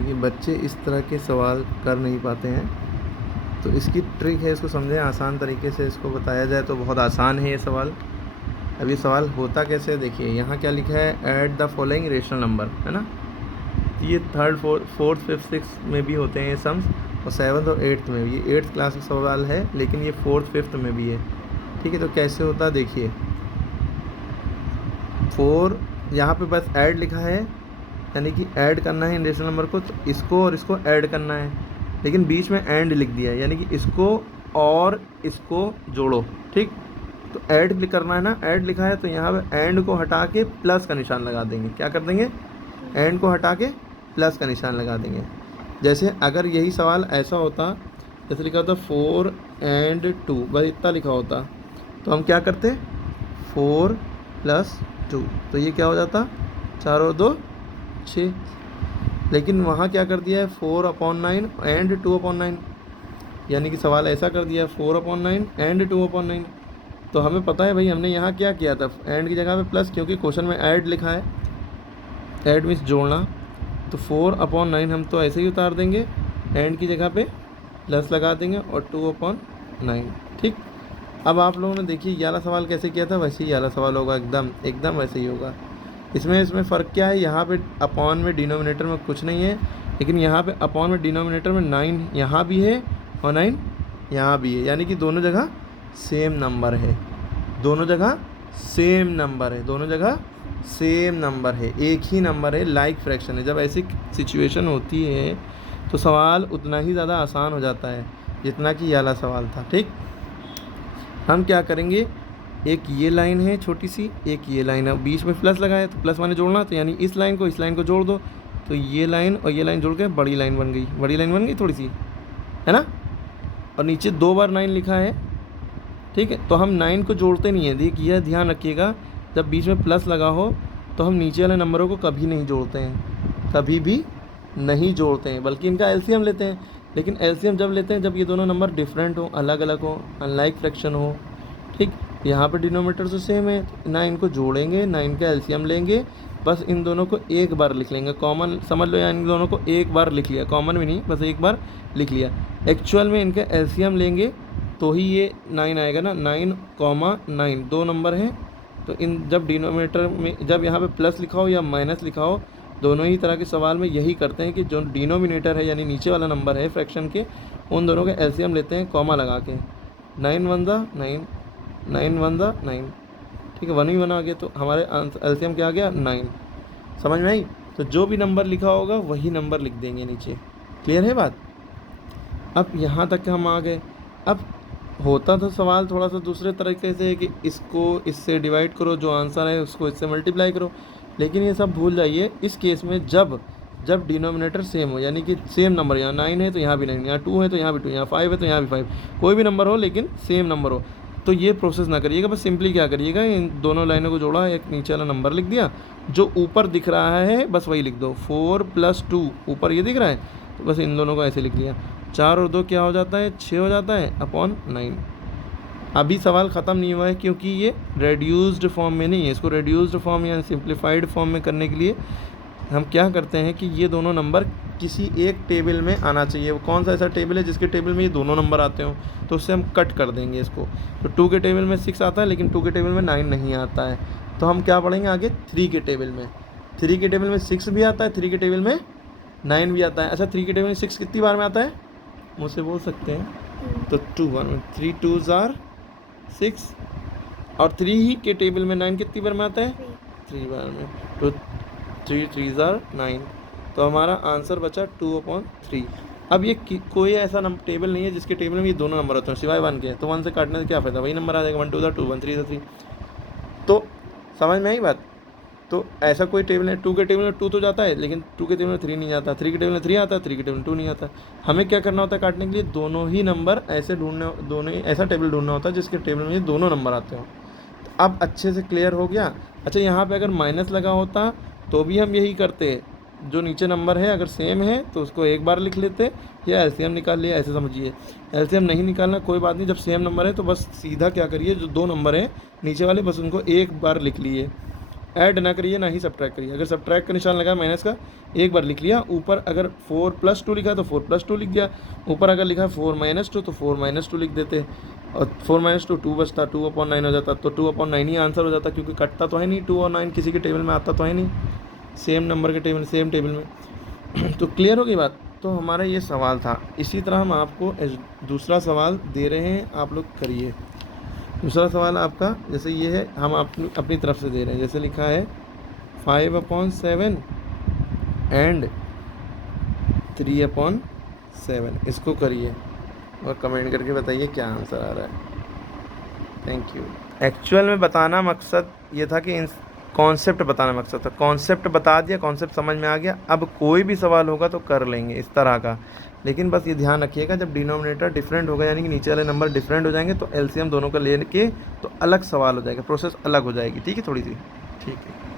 ये बच्चे इस तरह के सवाल कर नहीं पाते हैं, तो इसकी ट्रिक है, इसको समझें आसान तरीके से, इसको बताया जाए तो बहुत आसान है ये सवाल। अब ये सवाल होता कैसे है देखिए, यहाँ क्या लिखा है, add the following rational number, है ना। ये थर्ड फोर्थ फिफ्थ सिक्स में भी होते हैं ये सम्स, और सेवन्थ और एट्थ में भी। ये एट्थ क्लास का सवाल है, लेकिन ये फोर्थ फिफ्थ में भी है, ठीक है। तो कैसे होता है देखिए, 4 यहाँ पे बस ऐड लिखा है, यानी कि ऐड करना है इन रेशनल नंबर को, तो इसको और इसको ऐड करना है, लेकिन बीच में एंड लिख दिया है, यानी कि इसको और इसको जोड़ो, ठीक। तो ऐड करना है ना, ऐड लिखा है, तो यहाँ पे एंड को हटा के प्लस का निशान लगा देंगे। क्या कर देंगे, एंड को हटा के प्लस का निशान लगा देंगे। जैसे अगर यही सवाल ऐसा होता, जैसे लिखा होता 4 and 2, बस इतना लिखा होता, तो हम क्या करते, 4 + 2, तो ये क्या हो जाता, 4 और 2 6। लेकिन वहाँ क्या कर दिया है, 4/9 and 2/9, यानी कि सवाल ऐसा कर दिया है 4/9 and 2/9। तो हमें पता है भाई, हमने यहाँ क्या किया था, एंड की जगह पे प्लस, क्योंकि क्वेश्चन में ऐड लिखा है, ऐड मीन्स जोड़ना। तो 4/9 हम तो ऐसे ही उतार देंगे, एंड की जगह पे प्लस लगा देंगे, और 2/9, ठीक। अब आप लोगों ने देखिए ये वाला सवाल कैसे किया था, वैसे ही ये वाला सवाल होगा, एकदम वैसे ही होगा। इसमें फ़र्क क्या है, यहाँ पे अपॉन में डिनोमिनेटर में कुछ नहीं है, लेकिन यहाँ पे अपॉन में डिनोमिनेटर में 9 यहाँ भी है और 9 यहाँ भी है, यानी कि दोनों जगह सेम नंबर है, दोनों जगह सेम नंबर है, दोनों जगह सेम नंबर है, एक ही नंबर है, लाइक फ्रैक्शन है। जब ऐसी सिचुएशन होती है तो सवाल उतना ही ज़्यादा आसान हो जाता है जितना कि ये वाला सवाल था, ठीक। हम क्या करेंगे, एक ये लाइन है छोटी सी, एक ये लाइन है, बीच में प्लस लगाया, तो प्लस माने जोड़ना, तो यानी इस लाइन को जोड़ दो, तो ये लाइन और ये लाइन जुड़ के बड़ी लाइन बन गई, बड़ी लाइन बन गई थोड़ी सी, है ना। और नीचे 2 बार 9 लिखा है, ठीक है। तो हम 9 को जोड़ते नहीं है, देखिए यह ध्यान रखिएगा, जब बीच में प्लस लगा हो तो हम नीचे वाले नंबरों को कभी नहीं जोड़ते हैं, कभी भी नहीं जोड़ते हैं, बल्कि इनका एलसीएम लेते हैं। लेकिन एलसीएम जब लेते हैं जब ये दोनों नंबर डिफरेंट हो, अलग अलग हो, अनलाइक फ्रैक्शन हो, ठीक। यहाँ पे डिनोमिनेटर तो सेम है, ना इनको जोड़ेंगे ना इनका एलसीएम लेंगे, बस इन दोनों को एक बार लिख लेंगे, कॉमन समझ लो, या इन दोनों को एक बार लिख लिया, कॉमन भी नहीं, बस एक बार लिख लिया। एक्चुअल में इनका एलसीएम लेंगे तो ही ये 9 आएगा ना, 9,9 दो नंबर हैं। तो इन जब डिनोमिनेटर में जब यहाँ पे प्लस लिखा हो या माइनस लिखा हो, दोनों ही तरह के सवाल में यही करते हैं कि जो डिनोमिनेटर है यानी नीचे वाला नंबर है फ्रैक्शन के, उन दोनों के एलसीएम लेते हैं कॉमा लगा के, 9 1 9, 9 1 9, ठीक है, 1 भी बना गया, तो हमारे एलसीएम क्या आ गया, 9। समझ में आई। तो जो भी नंबर लिखा होगा वही नंबर लिख देंगे नीचे। क्लियर है बात। अब यहाँ तक हम आ गए। अब होता तो सवाल थोड़ा सा दूसरे तरीके से है कि इसको इससे डिवाइड करो, जो आंसर है उसको इससे मल्टीप्लाई करो, लेकिन ये सब भूल जाइए। इस केस में जब डिनोमिनेटर सेम हो, यानी कि सेम नंबर, यहाँ 9 है तो यहाँ भी 9, यहाँ 2 है तो यहाँ भी 2, यहाँ 5 है तो यहाँ भी 5, कोई भी नंबर हो लेकिन सेम नंबर हो, तो ये प्रोसेस ना करिएगा। बस सिंपली क्या करिएगा, इन दोनों लाइनों को जोड़ा, एक नीचे वाला नंबर लिख दिया, जो ऊपर दिख रहा है बस वही लिख दो, 4 + 2, ऊपर ये दिख रहा है तो बस इन दोनों को ऐसे लिख लिया, 4 और 2 क्या हो जाता है, 6 हो जाता है, अपॉन 9। अभी सवाल ख़त्म नहीं हुआ है, क्योंकि ये रेड्यूस्ड फॉर्म में नहीं है। इसको रेड्यूस्ड फॉर्म या सिंप्लीफाइड फॉर्म में करने के लिए हम क्या करते हैं कि ये दोनों नंबर किसी एक टेबल में आना चाहिए। वो कौन सा ऐसा टेबल है जिसके टेबल में ये दोनों नंबर आते हो, तो उससे हम कट कर देंगे इसको। तो 2 के टेबल में 6 आता है, लेकिन 2 के टेबल में 9 नहीं आता है, तो हम क्या पढ़ेंगे आगे, 3 के टेबल में। 3 के टेबल में 6 भी आता है, 3 के टेबल में 9 भी आता है। अच्छा, 3 के टेबल में 6 कितनी बार में आता है, मुझसे बोल सकते हैं, तो 2 बार में, 3 2s are 6, और 3 ही के टेबल में 9 कितनी बार में आता है, 3 बार में, तो 3 3s are 9, तो हमारा आंसर बचा 2/3। अब ये कोई ऐसा टेबल नहीं है जिसके टेबल में ये दोनों नंबर होते हैं सिवाय 1 के, तो 1 से काटने से क्या फ़ायदा, वही नंबर आ जाएगा, 1 2 2 1 3 3। तो समझ में आई बात। तो ऐसा कोई टेबल है, 2 के टेबल में 2 तो जाता है, लेकिन 2 के टेबल में 3 नहीं जाता, 3 के टेबल में 3 आता है, 3 के टेबल में 2 नहीं आता। हमें क्या करना होता है काटने के लिए, दोनों ही नंबर ऐसे ढूंढने, दोनों ही ऐसा टेबल ढूंढना होता है जिसके टेबल में ये दोनों नंबर आते हो। तो अब अच्छे से क्लियर हो गया। अच्छा, यहाँ पे अगर माइनस लगा होता तो भी हम यही करते, जो नीचे नंबर है अगर सेम है तो उसको एक बार लिख लेते, या एलसीएम निकाल लिया, ऐसे समझिए। एलसीएम नहीं निकालना कोई बात नहीं, जब सेम नंबर है तो बस सीधा क्या करिए, जो 2 नंबर हैं नीचे वाले बस उनको एक बार लिख लिए, ऐड ना करिए ना ही सब्ट्रैक्ट करिए। अगर सब्ट्रैक्ट का निशान लगा माइनस का, एक बार लिख लिया, ऊपर अगर 4+2 लिखा तो 4+2 लिख दिया, ऊपर अगर लिखा 4-2 तो 4-2 लिख देते, और 4-2 2 बचता, 2/9 हो जाता, तो 2/9 ही आंसर हो जाता, क्योंकि कटता तो है नहीं 2 और 9 किसी के टेबल में आता तो है नहीं, सेम नंबर के टेबल सेम टेबल में। तो क्लियर हो गई बात। तो हमारा ये सवाल था। इसी तरह हम आपको दूसरा सवाल दे रहे हैं, आप लोग करिए। दूसरा सवाल आपका जैसे ये है, हम अपनी तरफ से दे रहे हैं। जैसे लिखा है 5/7 एंड 3/7, इसको करिए और कमेंट करके बताइए क्या आंसर आ रहा है। Thank you. एक्चुअल में बताना मकसद ये था कि कॉन्सेप्ट बताना मकसद था, कॉन्सेप्ट बता दिया, कॉन्सेप्ट समझ में आ गया। अब कोई भी सवाल होगा तो कर लेंगे इस तरह का, लेकिन बस ये ध्यान रखिएगा जब डिनोमिनेटर डिफरेंट होगा, यानी कि नीचे वाले नंबर डिफरेंट हो जाएंगे, तो एलसीएम दोनों का लेके तो अलग सवाल हो जाएगा, प्रोसेस अलग हो जाएगी। ठीक है, थोड़ी सी ठीक है।